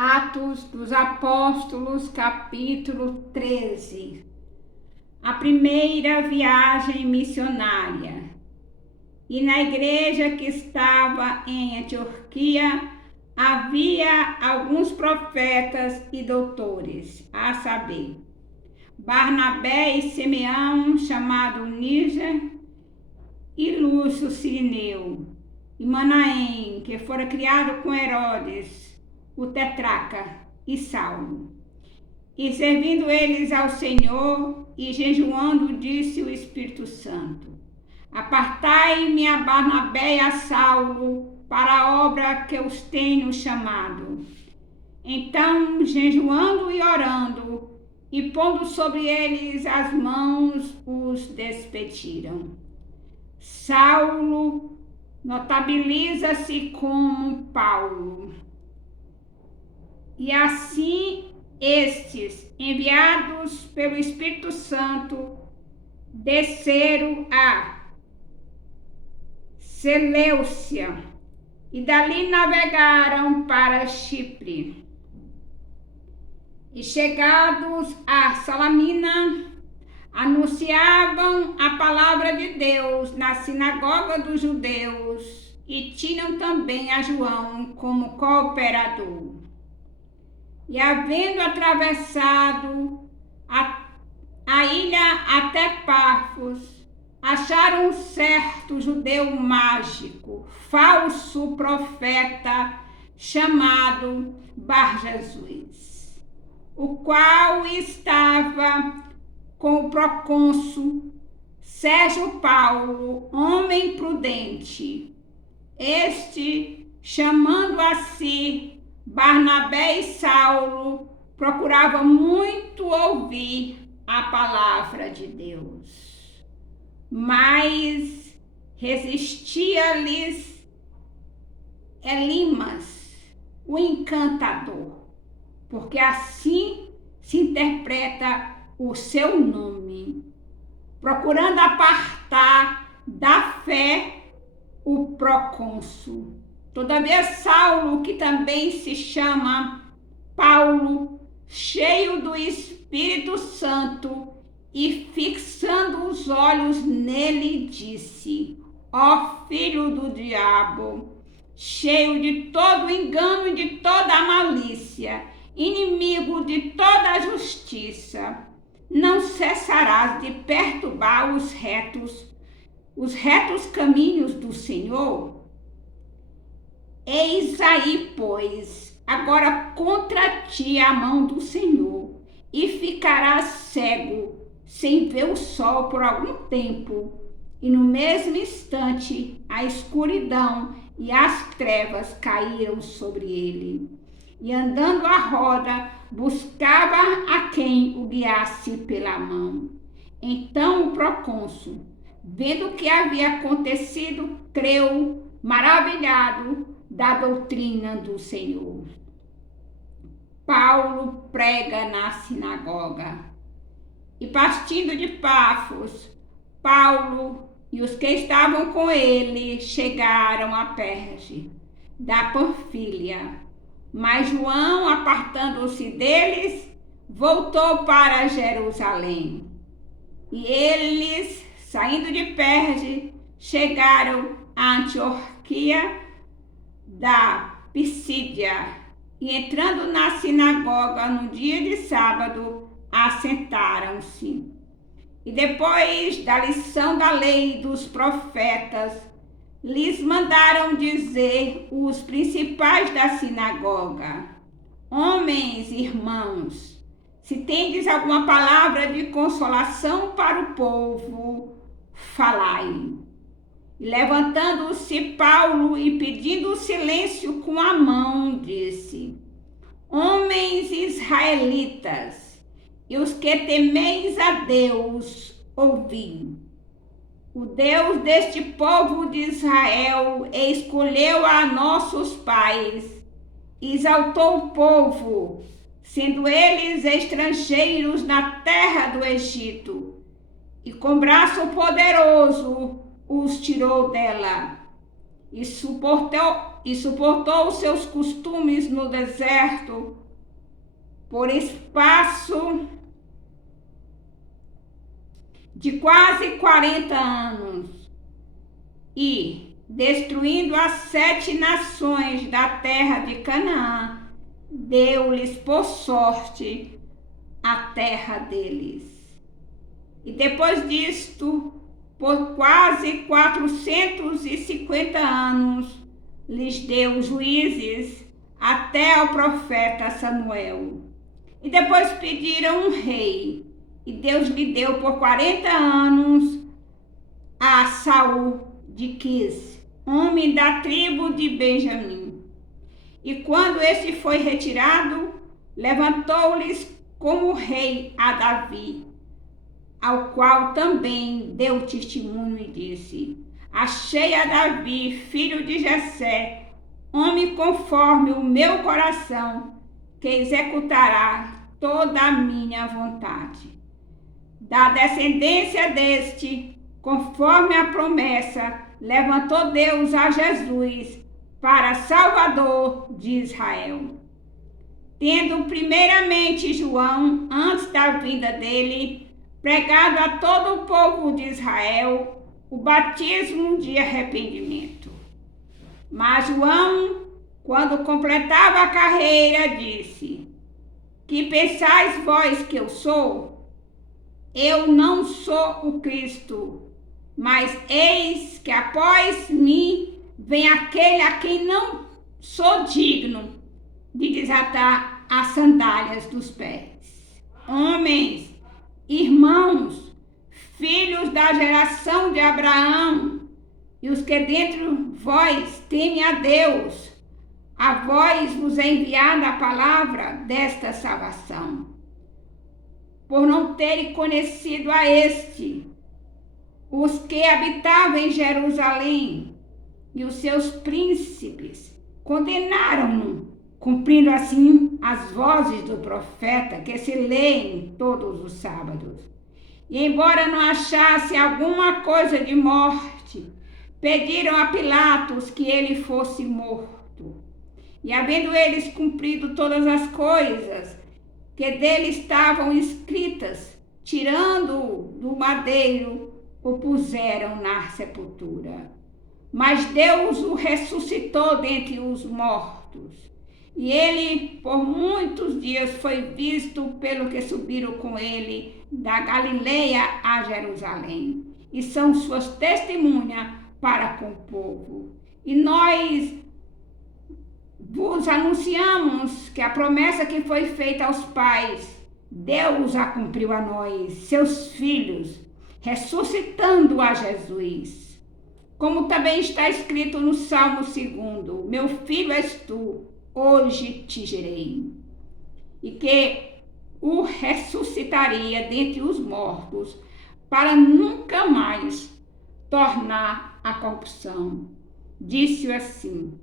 Atos dos Apóstolos, capítulo 13. A primeira viagem missionária. E na igreja que estava em Antioquia havia alguns profetas e doutores, a saber, Barnabé e Simeão, chamado Níger, e Lúcio Cirineu, e Manaém, que fora criado com Herodes, o tetrarca, e Saulo. E servindo eles ao Senhor e jejuando, disse o Espírito Santo: Apartai-me a Barnabé e a Saulo para a obra que os tenho chamado. Então, jejuando e orando, e pondo sobre eles as mãos, os despediram. Saulo notabiliza-se como Paulo. E assim estes, enviados pelo Espírito Santo, desceram a Seleucia e dali navegaram para Chipre. E chegados a Salamina, anunciavam a palavra de Deus na sinagoga dos judeus e tinham também a João como cooperador. E havendo atravessado a ilha até Pafos, acharam um certo judeu mágico, falso profeta, chamado Bar-Jesus, o qual estava com o procônsul Sérgio Paulo, homem prudente. Este, chamando a si Barnabé e Saulo, procurava muito ouvir a palavra de Deus, mas resistia-lhes Elimas, o encantador, porque assim se interpreta o seu nome, procurando apartar da fé o procônsul. Todavia Saulo, que também se chama Paulo, cheio do Espírito Santo e fixando os olhos nele, disse: Ó filho do diabo, cheio de todo engano e de toda malícia, inimigo de toda a justiça, não cessarás de perturbar os retos caminhos do Senhor? Eis aí, pois, agora contra ti a mão do Senhor, e ficarás cego, sem ver o sol por algum tempo. E no mesmo instante, a escuridão e as trevas caíram sobre ele. E andando à roda, buscava a quem o guiasse pela mão. Então o procônsul, vendo o que havia acontecido, creu, maravilhado da doutrina do Senhor. Paulo prega na sinagoga. E partindo de Pafos, Paulo e os que estavam com ele chegaram a Perge, da Panfília. Mas João, apartando-se deles, voltou para Jerusalém. E eles, saindo de Perge, chegaram a Antioquia da Pisídia, e entrando na sinagoga no dia de sábado, assentaram-se. E depois da lição da lei e dos profetas, lhes mandaram dizer os principais da sinagoga: Homens, irmãos, se tendes alguma palavra de consolação para o povo, falai. E levantando-se Paulo e pedindo silêncio com a mão, disse: Homens israelitas, e os que temeis a Deus, ouvi. O Deus deste povo de Israel escolheu a nossos pais, exaltou o povo, sendo eles estrangeiros na terra do Egito, e com braço poderoso os tirou dela, e suportou e suportou os seus costumes no deserto por espaço de quase 40 anos e, destruindo as 7 nações da terra de Canaã, deu-lhes por sorte a terra deles. E depois disto, por quase 450 anos, lhes deu juízes até ao profeta Samuel. E depois pediram um rei, e Deus lhe deu por 40 anos a Saul de Quis, homem da tribo de Benjamim. E quando este foi retirado, levantou-lhes como rei a Davi, ao qual também deu testemunho e disse: achei a Davi, filho de Jessé, homem conforme o meu coração, que executará toda a minha vontade. Da descendência deste, conforme a promessa, levantou Deus a Jesus para Salvador de Israel. Tendo primeiramente João, antes da vinda dele, pregado a todo o povo de Israel o batismo de arrependimento. Mas João, quando completava a carreira, disse: que pensais vós que eu sou? Eu não sou o Cristo, mas eis que após mim vem aquele a quem não sou digno de desatar as sandálias dos pés. Homens, irmãos, filhos da geração de Abraão, e os que dentro vós temem a Deus, a vós vos é enviada a palavra desta salvação. Por não terem conhecido a este, os que habitavam em Jerusalém, e os seus príncipes condenaram-no, cumprindo assim as vozes do profeta que se leem todos os sábados. E embora não achasse alguma coisa de morte, pediram a Pilatos que ele fosse morto. E havendo eles cumprido todas as coisas que dele estavam escritas, tirando-o do madeiro, o puseram na sepultura. Mas Deus o ressuscitou dentre os mortos. E ele, por muitos dias, foi visto pelo que subiram com ele da Galileia a Jerusalém. E são suas testemunhas para com o povo. E nós vos anunciamos que a promessa que foi feita aos pais, Deus a cumpriu a nós, seus filhos, ressuscitando a Jesus. Como também está escrito no Salmo 2: meu filho és tu, hoje te gerei. E que o ressuscitaria dentre os mortos, para nunca mais tornar a corrupção. Disse-o assim: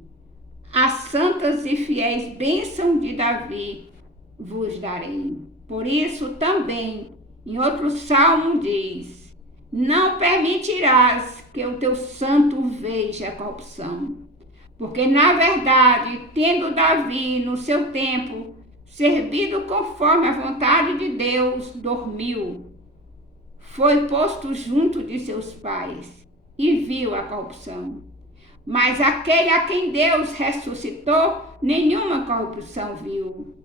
as santas e fiéis bênçãos de Davi vos darei. Por isso também, em outro salmo diz: não permitirás que o teu santo veja a corrupção. Porque, na verdade, tendo Davi, no seu tempo, servido conforme a vontade de Deus, dormiu. Foi posto junto de seus pais e viu a corrupção. Mas aquele a quem Deus ressuscitou, nenhuma corrupção viu.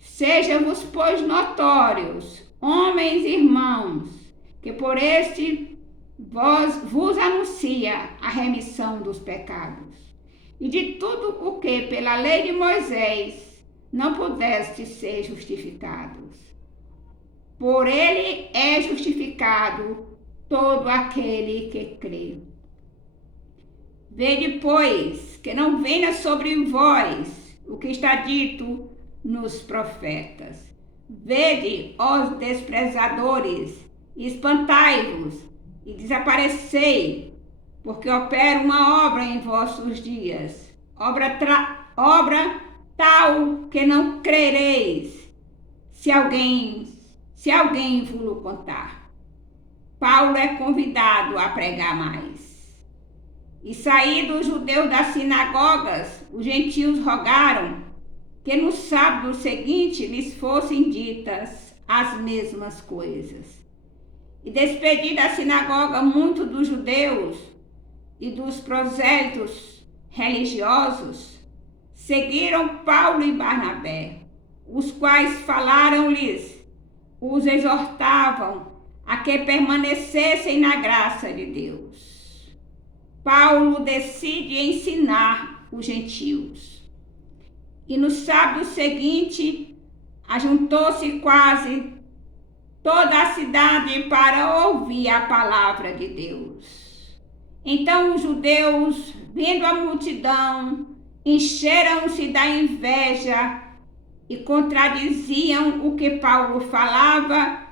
Sejam-vos, pois, notórios, homens e irmãos, que por este vos anuncia a remissão dos pecados. E de tudo o que pela lei de Moisés não pudestes ser justificados. Por ele é justificado todo aquele que crê. Vede, pois, que não venha sobre vós o que está dito nos profetas. Vede, ó desprezadores, espantai-vos e desaparecei, porque opero uma obra em vossos dias, obra tal que não crereis, se alguém vos contar. Paulo é convidado a pregar mais. E saídos os judeus das sinagogas, os gentios rogaram que no sábado seguinte lhes fossem ditas as mesmas coisas. E despedida a sinagoga muito dos judeus e dos prosélitos religiosos, seguiram Paulo e Barnabé, os quais falaram-lhes, os exortavam a que permanecessem na graça de Deus. Paulo decide ensinar os gentios. E no sábado seguinte, ajuntou-se quase toda a cidade para ouvir a palavra de Deus. Então os judeus, vendo a multidão, encheram-se da inveja e contradiziam o que Paulo falava,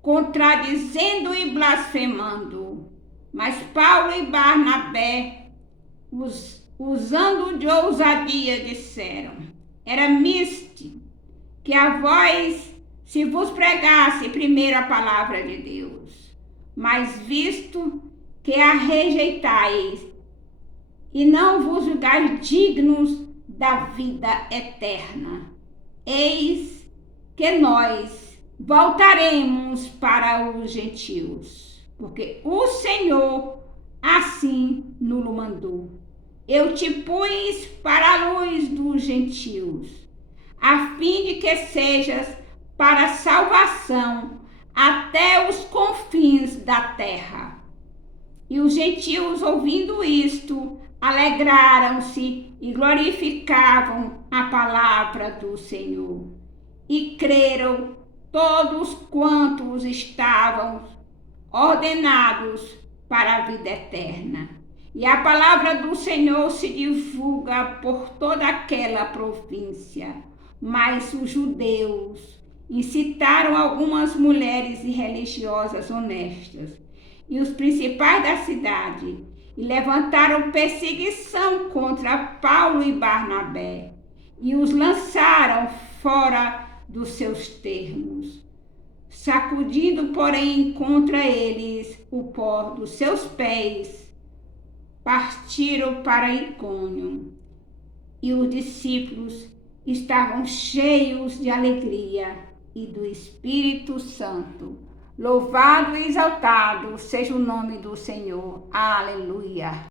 contradizendo e blasfemando. Mas Paulo e Barnabé, usando de ousadia, disseram: era misto que a vós se vos pregasse primeiro a palavra de Deus, mas visto que a rejeitais e não vos julgais dignos da vida eterna, eis que nós voltaremos para os gentios, porque o Senhor assim nos mandou. Eu te pus para a luz dos gentios, a fim de que sejas para salvação até os confins da terra. E os gentios, ouvindo isto, alegraram-se e glorificavam a palavra do Senhor. E creram todos quantos estavam ordenados para a vida eterna. E a palavra do Senhor se divulga por toda aquela província. Mas os judeus incitaram algumas mulheres e religiosas honestas e os principais da cidade e levantaram perseguição contra Paulo e Barnabé e os lançaram fora dos seus termos, sacudindo, porém, contra eles o pó dos seus pés, partiram para Icônio. E os discípulos estavam cheios de alegria e do Espírito Santo. Louvado e exaltado seja o nome do Senhor. Aleluia.